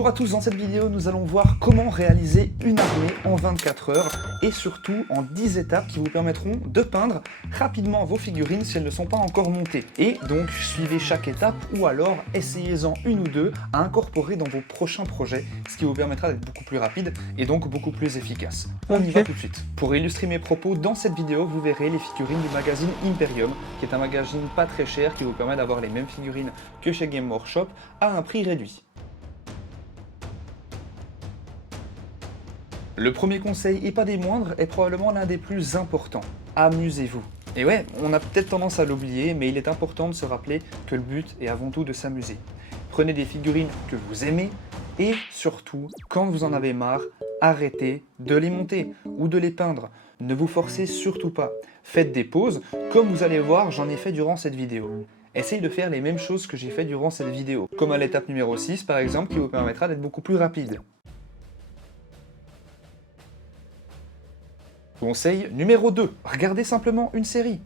Bonjour à tous, dans cette vidéo nous allons voir comment réaliser une armée en 24 heures et surtout en 10 étapes qui vous permettront de peindre rapidement vos figurines si elles ne sont pas encore montées. Et donc suivez chaque étape ou alors essayez-en une ou deux à incorporer dans vos prochains projets, ce qui vous permettra d'être beaucoup plus rapide et donc beaucoup plus efficace. On y va tout de suite. Pour illustrer mes propos, dans cette vidéo vous verrez les figurines du magazine Imperium, qui est un magazine pas très cher qui vous permet d'avoir les mêmes figurines que chez Game Workshop à un prix réduit. Le premier conseil, et pas des moindres, est probablement l'un des plus importants. Amusez-vous. Et ouais, on a peut-être tendance à l'oublier, mais il est important de se rappeler que le but est avant tout de s'amuser. Prenez des figurines que vous aimez, et surtout, quand vous en avez marre, arrêtez de les monter ou de les peindre. Ne vous forcez surtout pas. Faites des pauses, comme vous allez voir, j'en ai fait durant cette vidéo. Essayez de faire les mêmes choses que j'ai fait durant cette vidéo, comme à l'étape numéro 6 par exemple, qui vous permettra d'être beaucoup plus rapide. Conseil numéro 2, regardez simplement une série.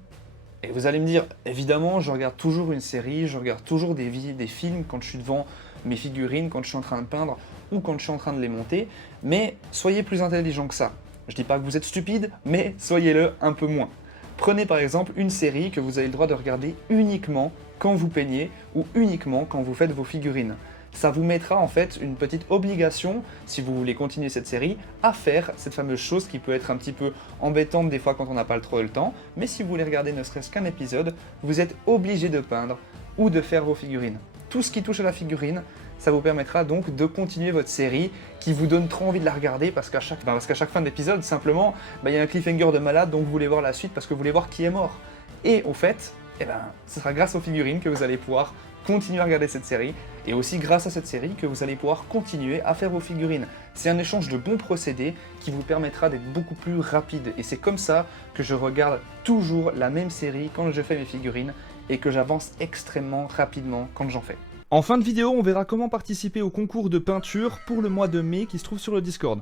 Et vous allez me dire, évidemment, je regarde toujours une série, je regarde toujours des films quand je suis devant mes figurines, quand je suis en train de peindre ou quand je suis en train de les monter, mais soyez plus intelligent que ça. Je dis pas que vous êtes stupide, mais soyez-le un peu moins. Prenez par exemple une série que vous avez le droit de regarder uniquement quand vous peignez ou uniquement quand vous faites vos figurines. Ça vous mettra en fait une petite obligation, si vous voulez continuer cette série, à faire cette fameuse chose qui peut être un petit peu embêtante des fois quand on n'a pas trop le temps, mais si vous voulez regarder ne serait-ce qu'un épisode, vous êtes obligé de peindre ou de faire vos figurines. Tout ce qui touche à la figurine, ça vous permettra donc de continuer votre série qui vous donne trop envie de la regarder parce qu'à chaque fin d'épisode, simplement, il y a un cliffhanger de malade, donc vous voulez voir la suite parce que vous voulez voir qui est mort. Et au fait, ce sera grâce aux figurines que vous allez pouvoir continuer à regarder cette série, et aussi grâce à cette série que vous allez pouvoir continuer à faire vos figurines. C'est un échange de bons procédés qui vous permettra d'être beaucoup plus rapide, et c'est comme ça que je regarde toujours la même série quand je fais mes figurines, et que j'avance extrêmement rapidement quand j'en fais. En fin de vidéo, on verra comment participer au concours de peinture pour le mois de mai qui se trouve sur le Discord.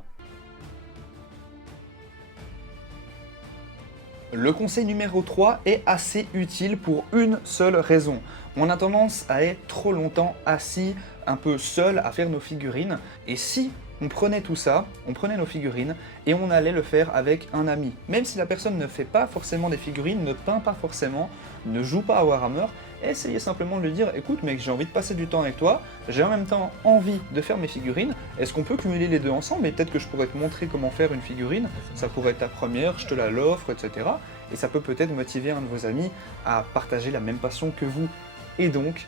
Le conseil numéro 3 est assez utile pour une seule raison. On a tendance à être trop longtemps assis, un peu seul à faire nos figurines. Et si on prenait tout ça, on prenait nos figurines et on allait le faire avec un ami. Même si la personne ne fait pas forcément des figurines, ne peint pas forcément, ne joue pas à Warhammer, essayez simplement de lui dire « Écoute mec, j'ai envie de passer du temps avec toi, j'ai en même temps envie de faire mes figurines, est-ce qu'on peut cumuler les deux ensemble et peut-être que je pourrais te montrer comment faire une figurine, ça pourrait être ta première, je te l'offre, etc. » Et ça peut peut-être motiver un de vos amis à partager la même passion que vous. Et donc,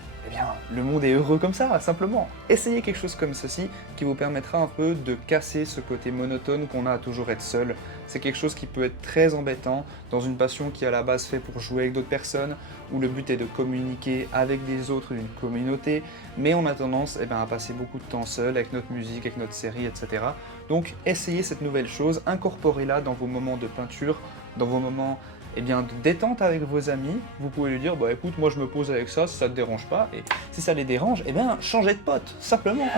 le monde est heureux comme ça, simplement. Essayez quelque chose comme ceci qui vous permettra un peu de casser ce côté monotone qu'on a à toujours être seul. C'est quelque chose qui peut être très embêtant dans une passion qui est à la base fait pour jouer avec d'autres personnes, où le but est de communiquer avec des autres d'une communauté, mais on a tendance à passer beaucoup de temps seul avec notre musique, avec notre série, etc. Donc essayez cette nouvelle chose, incorporez-la dans vos moments de peinture, dans vos moments de détente avec vos amis. Vous pouvez lui dire, écoute, moi je me pose avec ça, si ça te dérange pas, et si ça les dérange, changez de pote, simplement.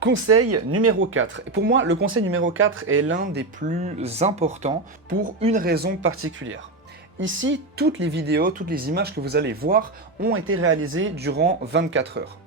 Conseil numéro 4. Et pour moi, le conseil numéro 4 est l'un des plus importants pour une raison particulière. Ici, toutes les vidéos, toutes les images que vous allez voir ont été réalisées durant 24 heures.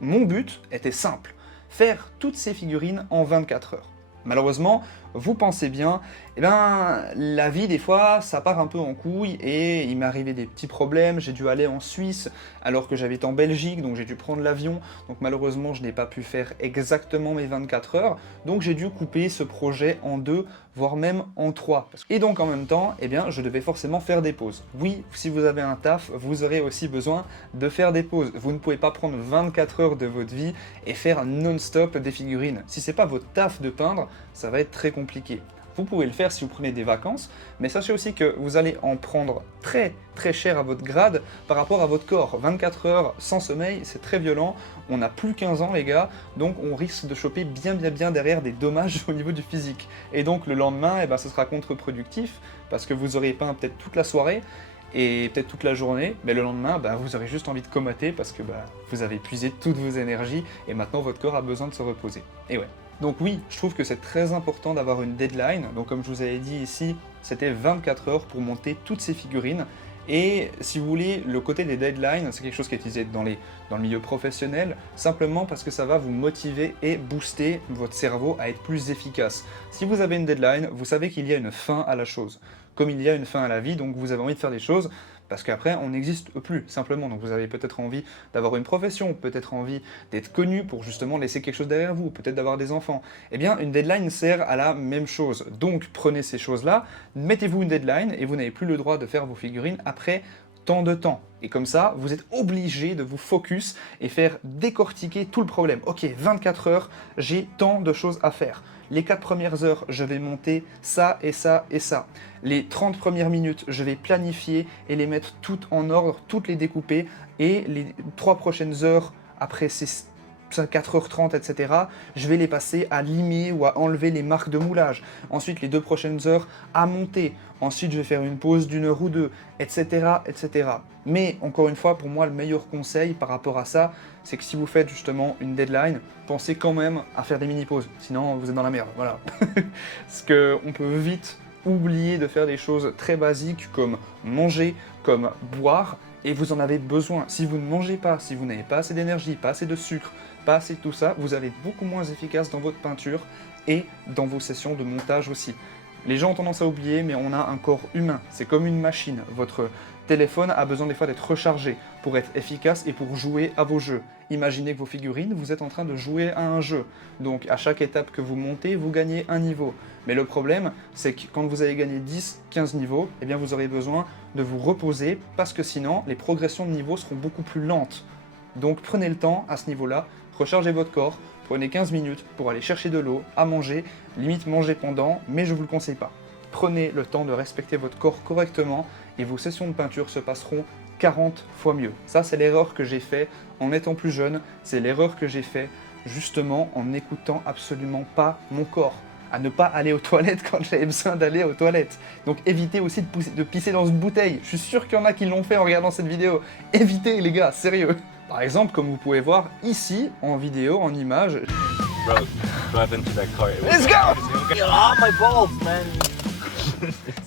Mon but était simple, faire toutes ces figurines en 24 heures. Malheureusement, vous pensez bien, la vie des fois, ça part un peu en couille et il m'est arrivé des petits problèmes, j'ai dû aller en Suisse alors que j'habite en Belgique, donc j'ai dû prendre l'avion, donc malheureusement je n'ai pas pu faire exactement mes 24 heures, donc j'ai dû couper ce projet en 2, voire même en 3. Et donc en même temps, je devais forcément faire des pauses. Oui, si vous avez un taf, vous aurez aussi besoin de faire des pauses. Vous ne pouvez pas prendre 24 heures de votre vie et faire non-stop des figurines. Si c'est pas votre taf de peindre, ça va être très compliqué. Vous pouvez le faire si vous prenez des vacances, mais sachez aussi que vous allez en prendre très très cher à votre grade par rapport à votre corps. 24 heures sans sommeil, c'est très violent, on n'a plus 15 ans les gars, donc on risque de choper bien derrière des dommages au niveau du physique. Et donc le lendemain, ce sera contre-productif, parce que vous aurez peint peut-être toute la soirée, et peut-être toute la journée, mais le lendemain, vous aurez juste envie de comater parce que vous avez épuisé toutes vos énergies, et maintenant votre corps a besoin de se reposer. Et ouais. Donc oui, je trouve que c'est très important d'avoir une deadline. Donc comme je vous avais dit ici, c'était 24 heures pour monter toutes ces figurines. Et si vous voulez, le côté des deadlines, c'est quelque chose qui est utilisé dans le milieu professionnel, simplement parce que ça va vous motiver et booster votre cerveau à être plus efficace. Si vous avez une deadline, vous savez qu'il y a une fin à la chose. Comme il y a une fin à la vie, donc vous avez envie de faire des choses, parce qu'après, on n'existe plus, simplement. Donc vous avez peut-être envie d'avoir une profession, peut-être envie d'être connu pour justement laisser quelque chose derrière vous, peut-être d'avoir des enfants. Eh bien, une deadline sert à la même chose. Donc prenez ces choses-là, mettez-vous une deadline, et vous n'avez plus le droit de faire vos figurines après tant de temps. Et comme ça, vous êtes obligé de vous focus et faire décortiquer tout le problème. Ok, 24 heures, j'ai tant de choses à faire. Les 4 premières heures, je vais monter ça et ça et ça. Les 30 premières minutes, je vais planifier et les mettre toutes en ordre, toutes les découper. Et les 3 prochaines heures, après ces 4h30, etc., je vais les passer à limer ou à enlever les marques de moulage. Ensuite, les 2 prochaines heures à monter. Ensuite, je vais faire une pause d'1 heure ou 2, etc., etc. Mais, encore une fois, pour moi, le meilleur conseil par rapport à ça, c'est que si vous faites justement une deadline, pensez quand même à faire des mini-pauses. Sinon, vous êtes dans la merde, voilà. Parce qu'on peut vite oublier de faire des choses très basiques comme manger, comme boire, et vous en avez besoin. Si vous ne mangez pas, si vous n'avez pas assez d'énergie, pas assez de sucre, pas assez de tout ça, vous allez être beaucoup moins efficace dans votre peinture et dans vos sessions de montage aussi. Les gens ont tendance à oublier, mais on a un corps humain, c'est comme une machine. Votre téléphone a besoin des fois d'être rechargé pour être efficace et pour jouer à vos jeux. Imaginez que vos figurines, vous êtes en train de jouer à un jeu. Donc à chaque étape que vous montez, vous gagnez un niveau. Mais le problème, c'est que quand vous allez gagner 10, 15 niveaux, eh bien vous aurez besoin de vous reposer parce que sinon, les progressions de niveau seront beaucoup plus lentes. Donc prenez le temps à ce niveau-là, rechargez votre corps, prenez 15 minutes pour aller chercher de l'eau, à manger, limite manger pendant, mais je ne vous le conseille pas. Prenez le temps de respecter votre corps correctement et vos sessions de peinture se passeront 40 fois mieux. Ça, c'est l'erreur que j'ai fait en étant plus jeune, c'est l'erreur que j'ai fait justement en n'écoutant absolument pas mon corps, à ne pas aller aux toilettes quand j'avais besoin d'aller aux toilettes. Donc évitez aussi de pisser dans une bouteille. Je suis sûr qu'il y en a qui l'ont fait en regardant cette vidéo. Évitez les gars, sérieux. Par exemple, comme vous pouvez voir ici, en vidéo, en image... Bro, drive into that car. Let's go! Get off my balls, man!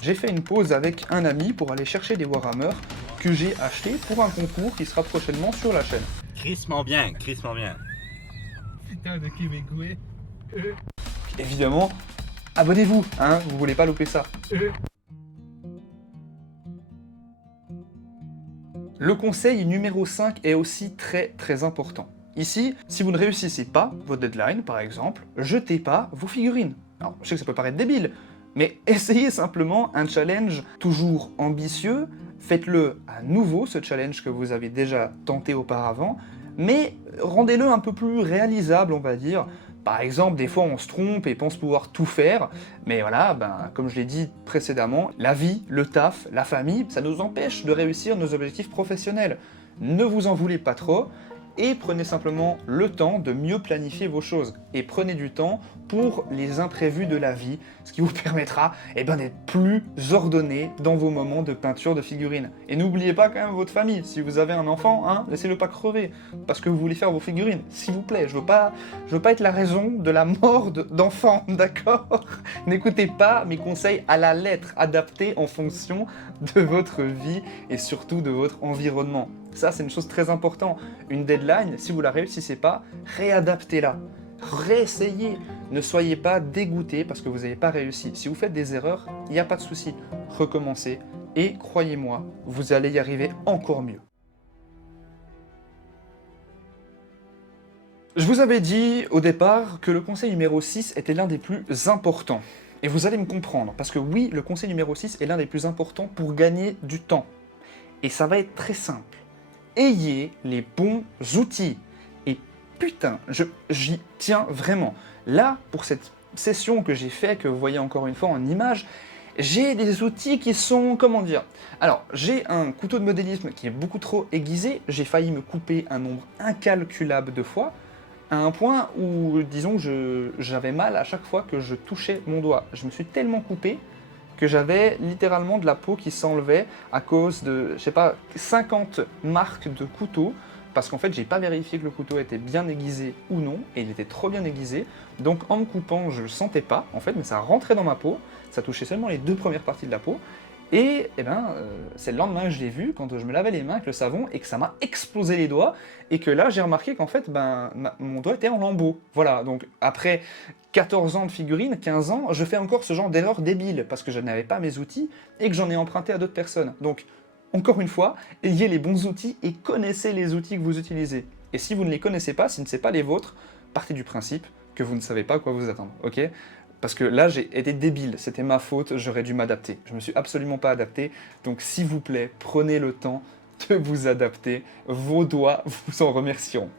J'ai fait une pause avec un ami pour aller chercher des Warhammer que j'ai achetés pour un concours qui sera prochainement sur la chaîne. Crissement bien, crissement bien. Putain de Québécois. Évidemment, abonnez-vous, hein, vous voulez pas louper ça. Le conseil numéro 5 est aussi très important. Ici, si vous ne réussissez pas votre deadline, par exemple, jetez pas vos figurines. Alors, je sais que ça peut paraître débile, mais essayez simplement un challenge toujours ambitieux, faites-le à nouveau, ce challenge que vous avez déjà tenté auparavant, mais rendez-le un peu plus réalisable, on va dire. Par exemple, des fois on se trompe et pense pouvoir tout faire, mais voilà, comme je l'ai dit précédemment, la vie, le taf, la famille, ça nous empêche de réussir nos objectifs professionnels. Ne vous en voulez pas trop, et prenez simplement le temps de mieux planifier vos choses. Et prenez du temps pour les imprévus de la vie, ce qui vous permettra d'être plus ordonné dans vos moments de peinture de figurines. Et n'oubliez pas quand même votre famille. Si vous avez un enfant, hein, laissez-le pas crever, parce que vous voulez faire vos figurines, s'il vous plaît. Je veux pas être la raison de la mort d'enfants, d'accord? N'écoutez pas mes conseils à la lettre, adaptés en fonction de votre vie et surtout de votre environnement. Ça, c'est une chose très importante. Une deadline, si vous la réussissez pas, réadaptez-la. Réessayez. Ne soyez pas dégoûté parce que vous n'avez pas réussi. Si vous faites des erreurs, il n'y a pas de souci. Recommencez et croyez-moi, vous allez y arriver encore mieux. Je vous avais dit au départ que le conseil numéro 6 était l'un des plus importants. Et vous allez me comprendre, parce que oui, le conseil numéro 6 est l'un des plus importants pour gagner du temps. Et ça va être très simple. Ayez les bons outils. Et putain, j'y tiens vraiment. Là, pour cette session que j'ai fait, que vous voyez encore une fois en image, j'ai des outils qui sont, comment dire... Alors, j'ai un couteau de modélisme qui est beaucoup trop aiguisé, j'ai failli me couper un nombre incalculable de fois, à un point où, disons, j'avais mal à chaque fois que je touchais mon doigt. Je me suis tellement coupé que j'avais littéralement de la peau qui s'enlevait à cause de, je sais pas, 50 marques de couteau, parce qu'en fait, j'ai pas vérifié que le couteau était bien aiguisé ou non, et il était trop bien aiguisé, donc en me coupant, je le sentais pas, en fait, mais ça rentrait dans ma peau, ça touchait seulement les 2 premières parties de la peau, Et c'est le lendemain que je l'ai vu, quand je me lavais les mains avec le savon, et que ça m'a explosé les doigts, et que là j'ai remarqué qu'en fait mon doigt était en lambeaux. Voilà, donc après 14 ans de figurines, 15 ans, je fais encore ce genre d'erreur débile, parce que je n'avais pas mes outils, et que j'en ai emprunté à d'autres personnes. Donc, encore une fois, ayez les bons outils et connaissez les outils que vous utilisez. Et si vous ne les connaissez pas, si ce n'est pas les vôtres, partez du principe que vous ne savez pas à quoi vous attendre, ok ? Parce que là, j'ai été débile, c'était ma faute, j'aurais dû m'adapter. Je me suis absolument pas adapté, donc s'il vous plaît, prenez le temps de vous adapter, vos doigts vous en remercieront.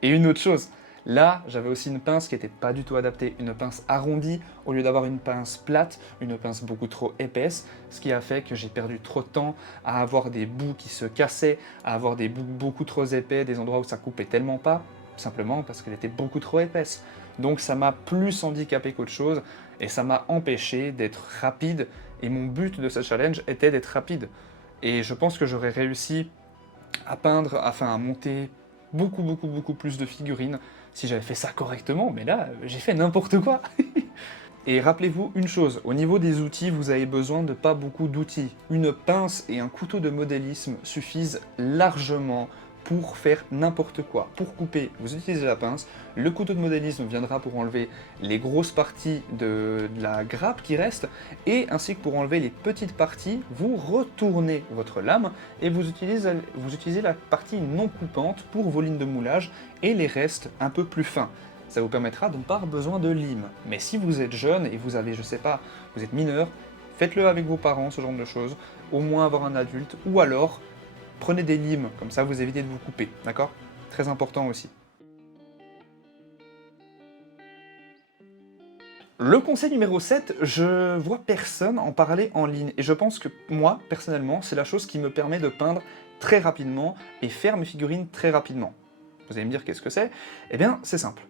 Et une autre chose, là, j'avais aussi une pince qui n'était pas du tout adaptée, une pince arrondie, au lieu d'avoir une pince plate, une pince beaucoup trop épaisse, ce qui a fait que j'ai perdu trop de temps à avoir des bouts qui se cassaient, à avoir des bouts beaucoup trop épais, des endroits où ça coupait tellement pas, simplement parce qu'elle était beaucoup trop épaisse. Donc ça m'a plus handicapé qu'autre chose, et ça m'a empêché d'être rapide, et mon but de ce challenge était d'être rapide. Et je pense que j'aurais réussi à peindre, à monter beaucoup plus de figurines si j'avais fait ça correctement, mais là, j'ai fait n'importe quoi. Et rappelez-vous une chose, au niveau des outils, vous avez besoin de pas beaucoup d'outils. Une pince et un couteau de modélisme suffisent largement pour faire n'importe quoi. Pour couper, vous utilisez la pince, le couteau de modélisme viendra pour enlever les grosses parties de la grappe qui reste, et ainsi que pour enlever les petites parties, vous retournez votre lame et vous utilisez la partie non coupante pour vos lignes de moulage et les restes un peu plus fins. Ça vous permettra de ne pas avoir besoin de lime. Mais si vous êtes jeune et vous avez, je sais pas, vous êtes mineur, faites-le avec vos parents, ce genre de choses, au moins avoir un adulte, ou alors prenez des limes, comme ça vous évitez de vous couper, d'accord ? Très important aussi. Le conseil numéro 7, je vois personne en parler en ligne, et je pense que moi, personnellement, c'est la chose qui me permet de peindre très rapidement et faire mes figurines très rapidement. Vous allez me dire qu'est-ce que c'est ? Eh bien, c'est simple.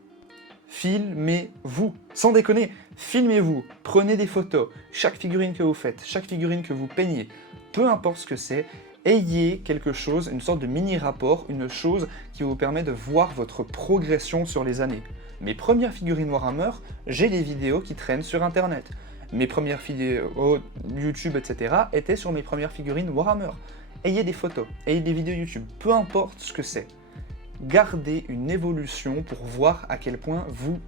Filmez-vous, sans déconner, filmez-vous, prenez des photos, chaque figurine que vous faites, chaque figurine que vous peignez, peu importe ce que c'est, ayez quelque chose, une sorte de mini-rapport, une chose qui vous permet de voir votre progression sur les années. Mes premières figurines Warhammer, j'ai des vidéos qui traînent sur internet. Mes premières vidéos YouTube, etc. étaient sur mes premières figurines Warhammer. Ayez des photos, ayez des vidéos YouTube, peu importe ce que c'est. Gardez une évolution pour voir à quel point vous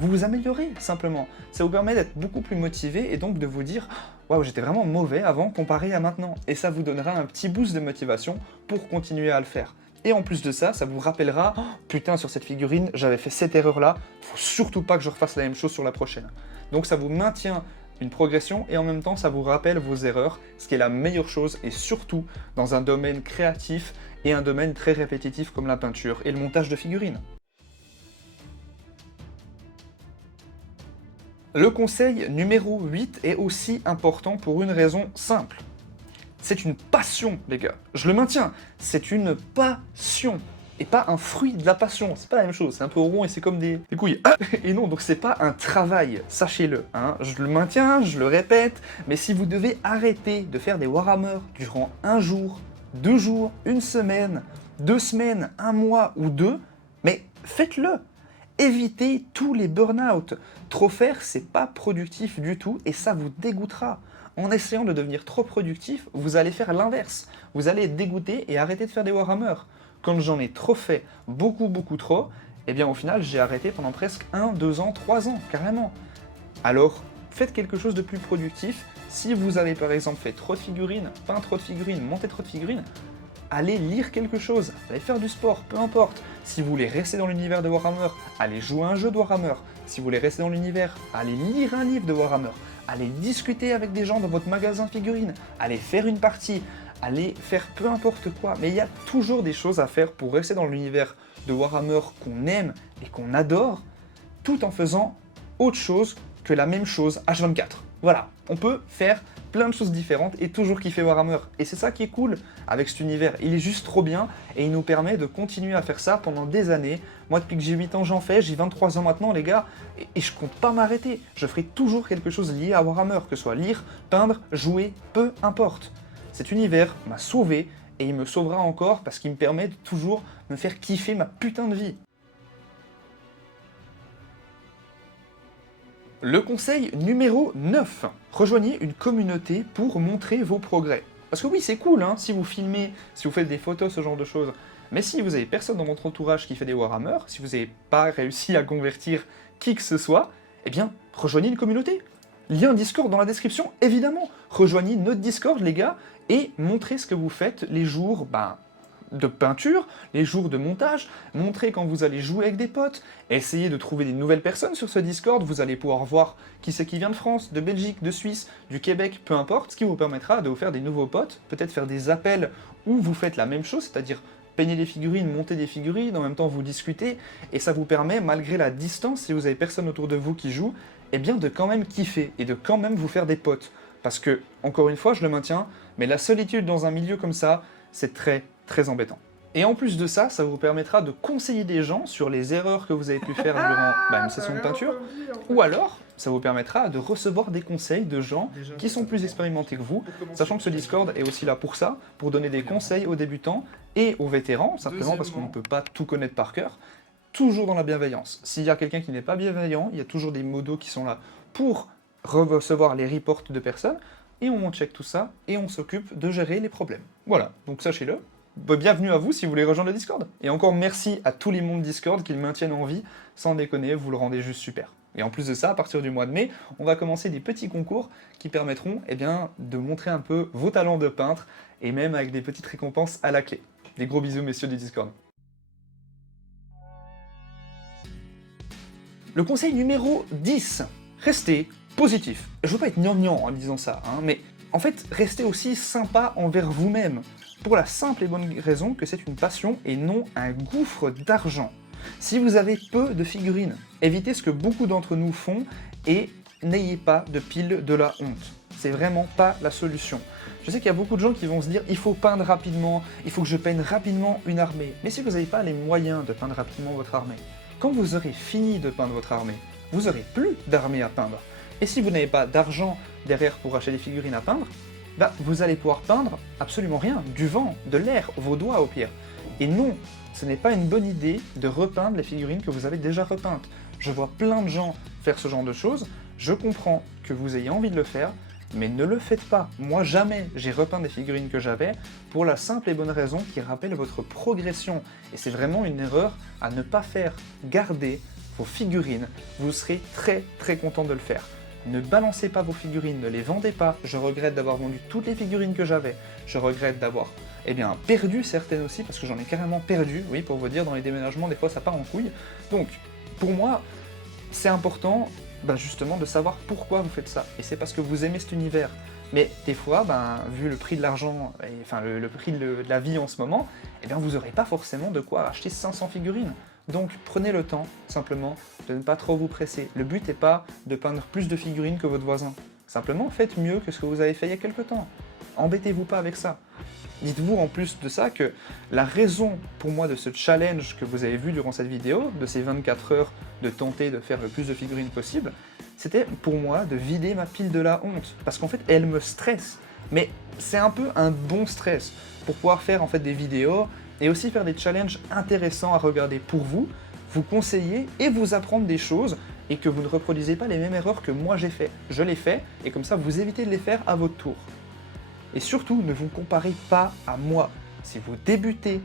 vous améliorez, simplement. Ça vous permet d'être beaucoup plus motivé et donc de vous dire « Waouh, j'étais vraiment mauvais avant comparé à maintenant ». Et ça vous donnera un petit boost de motivation pour continuer à le faire. Et en plus de ça, ça vous rappellera oh, « Putain, sur cette figurine, j'avais fait cette erreur-là, faut surtout pas que je refasse la même chose sur la prochaine ». Donc ça vous maintient une progression et en même temps ça vous rappelle vos erreurs, ce qui est la meilleure chose, et surtout dans un domaine créatif et un domaine très répétitif comme la peinture et le montage de figurines. Le conseil numéro 8 est aussi important pour une raison simple. C'est une passion, les gars. Je le maintiens, c'est une passion. Et pas un fruit de la passion, c'est pas la même chose, c'est un peu rond et c'est comme des couilles. Ah et non, donc c'est pas un travail, sachez-le. Hein. Je le maintiens, je le répète, mais si vous devez arrêter de faire des Warhammer durant un jour, 2 jours, une semaine, 2 semaines, 1 mois ou 2, mais faites-le. Évitez tous les burn-out. Trop faire, c'est pas productif du tout et ça vous dégoûtera. En essayant de devenir trop productif, vous allez faire l'inverse. Vous allez être dégoûté et arrêter de faire des Warhammer. Quand j'en ai trop fait, beaucoup trop, eh bien au final j'ai arrêté pendant presque 1, 2 ans, 3 ans, carrément. Alors, faites quelque chose de plus productif. Si vous avez par exemple fait trop de figurines, peint trop de figurines, monté trop de figurines, allez lire quelque chose, allez faire du sport, peu importe. Si vous voulez rester dans l'univers de Warhammer, allez jouer à un jeu de Warhammer. Si vous voulez rester dans l'univers, allez lire un livre de Warhammer. Allez discuter avec des gens dans votre magasin de figurines. Allez faire une partie. Allez faire peu importe quoi. Mais il y a toujours des choses à faire pour rester dans l'univers de Warhammer qu'on aime et qu'on adore, tout en faisant autre chose que la même chose H24. Voilà, on peut faire plein de choses différentes et toujours kiffer Warhammer. Et c'est ça qui est cool avec cet univers. Il est juste trop bien et il nous permet de continuer à faire ça pendant des années. Moi, depuis que j'ai 8 ans, j'en fais. J'ai 23 ans maintenant, les gars. Et je compte pas m'arrêter. Je ferai toujours quelque chose lié à Warhammer, que ce soit lire, peindre, jouer, peu importe. Cet univers m'a sauvé et il me sauvera encore parce qu'il me permet de toujours me faire kiffer ma putain de vie. Le conseil numéro 9. Rejoignez une communauté pour montrer vos progrès. Parce que oui, c'est cool, hein, si vous filmez, si vous faites des photos, ce genre de choses. Mais si vous avez personne dans votre entourage qui fait des Warhammer, si vous n'avez pas réussi à convertir qui que ce soit, eh bien, rejoignez une communauté. Lien Discord dans la description, évidemment. Rejoignez notre Discord, les gars, et montrez ce que vous faites les jours de peinture, les jours de montage, montrez quand vous allez jouer avec des potes, essayez de trouver des nouvelles personnes sur ce Discord, vous allez pouvoir voir qui c'est qui vient de France, de Belgique, de Suisse, du Québec, peu importe, ce qui vous permettra de vous faire des nouveaux potes, peut-être faire des appels où vous faites la même chose, c'est-à-dire peigner des figurines, monter des figurines, en même temps vous discutez, et ça vous permet, malgré la distance, si vous avez personne autour de vous qui joue, eh bien de quand même kiffer, et de quand même vous faire des potes. Parce que, encore une fois, je le maintiens, mais la solitude dans un milieu comme ça, c'est très, très embêtant. Et en plus de ça, ça vous permettra de conseiller des gens sur les erreurs que vous avez pu faire durant une session de peinture, ou alors, ça vous permettra de recevoir des conseils de gens qui sont plus expérimentés que vous, sachant que ce Discord est aussi là pour ça, pour donner des conseils aux débutants et aux vétérans, simplement parce qu'on ne peut pas tout connaître par cœur, toujours dans la bienveillance. S'il y a quelqu'un qui n'est pas bienveillant, il y a toujours des modos qui sont là pour recevoir les reports de personnes, et on check tout ça, et on s'occupe de gérer les problèmes. Voilà, donc sachez-le. Bienvenue à vous si vous voulez rejoindre le Discord. Et encore merci à tous les mondes Discord qui le maintiennent en vie, sans déconner, vous le rendez juste super. Et en plus de ça, à partir du mois de mai, on va commencer des petits concours qui permettront de montrer un peu vos talents de peintre, et même avec des petites récompenses à la clé. Des gros bisous messieurs du Discord. Le conseil numéro 10, restez positif. Je veux pas être gnangnan en disant ça, hein, mais en fait, restez aussi sympa envers vous-même, pour la simple et bonne raison que c'est une passion et non un gouffre d'argent. Si vous avez peu de figurines, évitez ce que beaucoup d'entre nous font et n'ayez pas de pile de la honte. C'est vraiment pas la solution. Je sais qu'il y a beaucoup de gens qui vont se dire il faut peindre rapidement, il faut que je peigne rapidement une armée. Mais si vous n'avez pas les moyens de peindre rapidement votre armée, quand vous aurez fini de peindre votre armée, vous n'aurez plus d'armée à peindre. Et si vous n'avez pas d'argent derrière pour acheter des figurines à peindre, vous allez pouvoir peindre absolument rien, du vent, de l'air, vos doigts au pire. Et non, ce n'est pas une bonne idée de repeindre les figurines que vous avez déjà repeintes. Je vois plein de gens faire ce genre de choses, je comprends que vous ayez envie de le faire, mais ne le faites pas. Moi, jamais j'ai repeint des figurines que j'avais, pour la simple et bonne raison qui rappelle votre progression. Et c'est vraiment une erreur à ne pas faire. Gardez vos figurines, vous serez très très content de le faire. Ne balancez pas vos figurines, ne les vendez pas. Je regrette d'avoir vendu toutes les figurines que j'avais. Je regrette d'avoir perdu certaines aussi, parce que j'en ai carrément perdu, oui, pour vous dire, dans les déménagements, des fois ça part en couille. Donc, pour moi, c'est important, justement, de savoir pourquoi vous faites ça. Et c'est parce que vous aimez cet univers. Mais des fois, vu le prix de l'argent, enfin le prix de la vie en ce moment, vous n'aurez pas forcément de quoi acheter 500 figurines. Donc prenez le temps, simplement, de ne pas trop vous presser. Le but n'est pas de peindre plus de figurines que votre voisin. Simplement, faites mieux que ce que vous avez fait il y a quelque temps. Embêtez-vous pas avec ça. Dites-vous en plus de ça que la raison pour moi de ce challenge que vous avez vu durant cette vidéo, de ces 24 heures de tenter de faire le plus de figurines possible, c'était pour moi de vider ma pile de la honte. Parce qu'en fait, elle me stresse. Mais c'est un peu un bon stress pour pouvoir faire en fait des vidéos et aussi faire des challenges intéressants à regarder pour vous conseiller et vous apprendre des choses et que vous ne reproduisez pas les mêmes erreurs que moi j'ai fait. Je les fais et comme ça vous évitez de les faire à votre tour. Et surtout, ne vous comparez pas à moi. Si vous débutez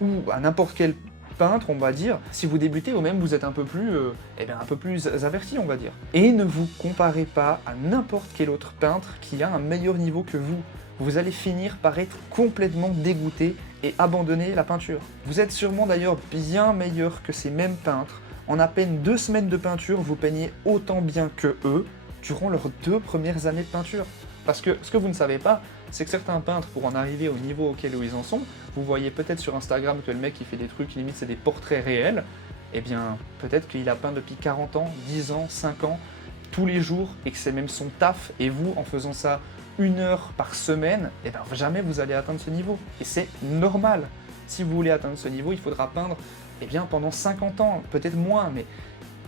ou à n'importe quel peintre, on va dire, si vous débutez ou même vous êtes un peu plus averti, on va dire. Et ne vous comparez pas à n'importe quel autre peintre qui a un meilleur niveau que vous. Vous allez finir par être complètement dégoûté et abandonner la peinture. Vous êtes sûrement d'ailleurs bien meilleur que ces mêmes peintres. En à peine 2 semaines de peinture, vous peignez autant bien que eux durant leurs 2 premières années de peinture. Parce que ce que vous ne savez pas, c'est que certains peintres, pour en arriver au niveau auquel ils en sont, vous voyez peut-être sur Instagram que le mec il fait des trucs, limite c'est des portraits réels, eh bien peut-être qu'il a peint depuis 40 ans, 10 ans, 5 ans, tous les jours, et que c'est même son taf, et vous, en faisant ça 1 heure par semaine, eh bien jamais vous allez atteindre ce niveau. Et c'est normal. Si vous voulez atteindre ce niveau, il faudra peindre pendant 50 ans, peut-être moins, mais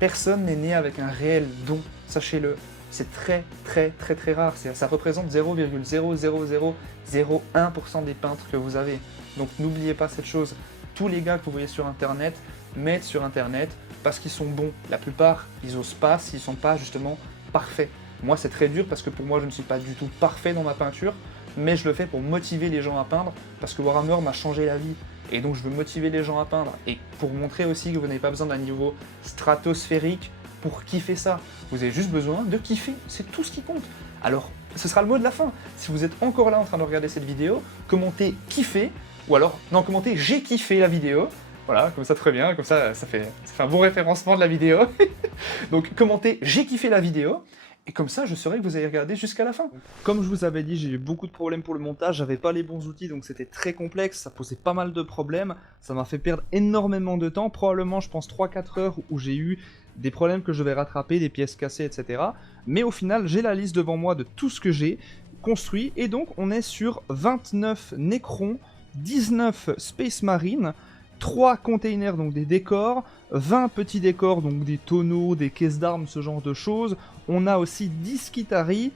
personne n'est né avec un réel don, sachez-le. C'est très très très très rare, ça représente 0,00001% des peintres que vous avez. Donc n'oubliez pas cette chose. Tous les gars que vous voyez sur internet mettent sur internet parce qu'ils sont bons. La plupart, ils osent pas s'ils sont pas justement parfait. Moi, c'est très dur parce que pour moi, je ne suis pas du tout parfait dans ma peinture, mais je le fais pour motiver les gens à peindre, parce que Warhammer m'a changé la vie. Et donc, je veux motiver les gens à peindre. Et pour montrer aussi que vous n'avez pas besoin d'un niveau stratosphérique pour kiffer ça. Vous avez juste besoin de kiffer, c'est tout ce qui compte. Alors, ce sera le mot de la fin. Si vous êtes encore là en train de regarder cette vidéo, commentez « kiffer » ou alors, non, commentez « j'ai kiffé la vidéo ». Voilà, comme ça très bien, comme ça fait un bon référencement de la vidéo. Donc commentez « j'ai kiffé la vidéo ». Et comme ça, je saurai que vous avez regardé jusqu'à la fin. Comme je vous avais dit, j'ai eu beaucoup de problèmes pour le montage, j'avais pas les bons outils, donc c'était très complexe, ça posait pas mal de problèmes, ça m'a fait perdre énormément de temps, probablement je pense 3-4 heures où j'ai eu des problèmes que je vais rattraper, des pièces cassées, etc. Mais au final, j'ai la liste devant moi de tout ce que j'ai construit, et donc on est sur 29 Necrons, 19 Space Marines, 3 containers, donc des décors, 20 petits décors, donc des tonneaux, des caisses d'armes, ce genre de choses. On a aussi 10 Skitarii,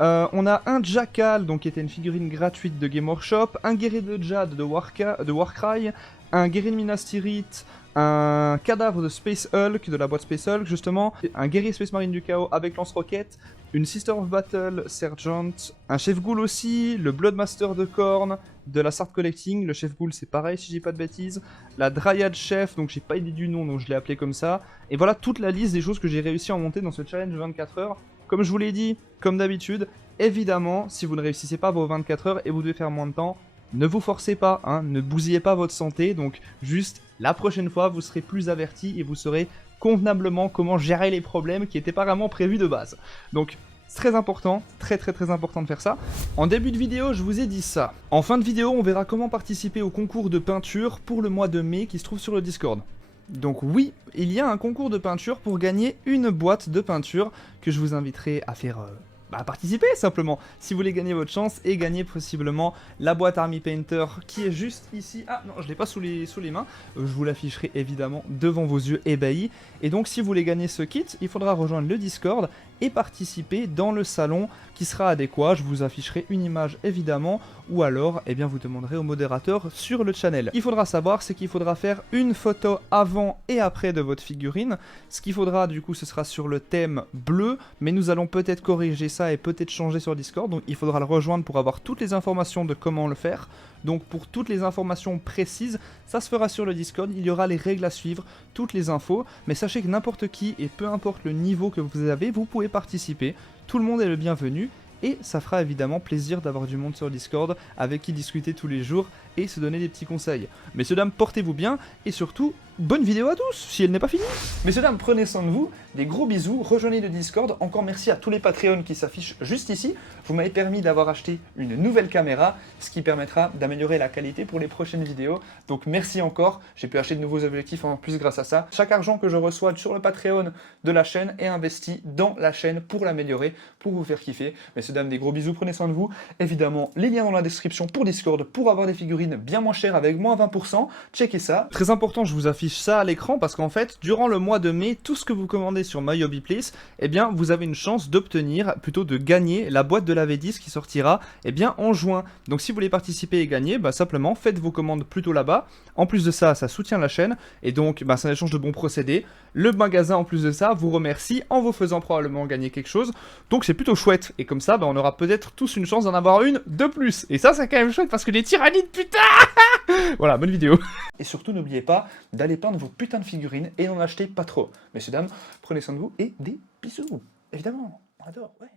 on a un Jackal, donc qui était une figurine gratuite de Game Workshop, un guerrier de Jade de Warcry, un guerrier de Minas Tirith, un cadavre de Space Hulk, de la boîte Space Hulk justement, un guerrier Space Marine du Chaos avec lance-roquette, une Sister of Battle Sergeant, un Chef Ghoul aussi, le Bloodmaster de Khorne, de la Sard Collecting, le Chef Ghoul c'est pareil si je dis pas de bêtises, la Dryad Chef, donc j'ai pas idée du nom donc je l'ai appelé comme ça, et voilà toute la liste des choses que j'ai réussi à monter dans ce challenge 24 heures. Comme je vous l'ai dit, comme d'habitude, évidemment si vous ne réussissez pas vos 24 heures et vous devez faire moins de temps, ne vous forcez pas, hein, ne bousillez pas votre santé, donc juste la prochaine fois vous serez plus averti et vous saurez convenablement comment gérer les problèmes qui n'étaient pas vraiment prévus de base. Donc c'est très important, très important de faire ça. En début de vidéo, je vous ai dit ça. En fin de vidéo, on verra comment participer au concours de peinture pour le mois de mai qui se trouve sur le Discord. Donc oui, il y a un concours de peinture pour gagner une boîte de peinture que je vous inviterai à faire... à participer simplement, si vous voulez gagner votre chance et gagner possiblement la boîte Army Painter qui est juste ici. Ah non, je l'ai pas sous les mains, je vous l'afficherai évidemment devant vos yeux ébahis. Et donc si vous voulez gagner ce kit, il faudra rejoindre le Discord et participer dans le salon qui sera adéquat. Je vous afficherai une image évidemment, ou alors eh bien, vous demanderez au modérateur sur le channel. Ce qu'il faudra savoir, c'est qu'il faudra faire une photo avant et après de votre figurine. Ce qu'il faudra du coup, ce sera sur le thème bleu, mais nous allons peut-être corriger ça et peut-être changer sur Discord, donc il faudra le rejoindre pour avoir toutes les informations de comment le faire. Donc pour toutes les informations précises, ça se fera sur le Discord, il y aura les règles à suivre, toutes les infos, mais sachez que n'importe qui, et peu importe le niveau que vous avez, vous pouvez participer, tout le monde est le bienvenu, et ça fera évidemment plaisir d'avoir du monde sur Discord, avec qui discuter tous les jours, et se donner des petits conseils. Messieurs dames, portez-vous bien, et surtout, bonne vidéo à tous, si elle n'est pas finie. Messieurs dames, prenez soin de vous, des gros bisous, rejoignez le Discord, encore merci à tous les Patreons qui s'affichent juste ici, vous m'avez permis d'avoir acheté une nouvelle caméra, ce qui permettra d'améliorer la qualité pour les prochaines vidéos, donc merci encore, j'ai pu acheter de nouveaux objectifs en plus grâce à ça. Chaque argent que je reçois sur le Patreon de la chaîne est investi dans la chaîne pour l'améliorer, pour vous faire kiffer. Messieurs dames, des gros bisous, prenez soin de vous, évidemment les liens dans la description pour Discord, pour avoir des figurines bien moins chères avec moins 20%, checkez ça. Très important, je vous affiche ça à l'écran parce qu'en fait, durant le mois de mai, tout ce que vous commandez sur My Hobby Place, eh bien, vous avez une chance d'obtenir, plutôt de gagner la boîte de la V10 qui sortira, eh bien, en juin. Donc, si vous voulez participer et gagner, bah, simplement, faites vos commandes plutôt là-bas. En plus de ça, ça soutient la chaîne et donc, bah, c'est un échange de bons procédés. Le magasin, en plus de ça, vous remercie en vous faisant probablement gagner quelque chose. Donc, c'est plutôt chouette. Et comme ça, bah, on aura peut-être tous une chance d'en avoir une de plus. Et ça, c'est quand même chouette parce que les tyrannides, putain. Voilà, bonne vidéo. Et surtout, n'oubliez pas d'aller peindre vos putains de figurines et n'en acheter pas trop. Messieurs, dames, prenez soin de vous et des bisous. Évidemment, on adore, ouais.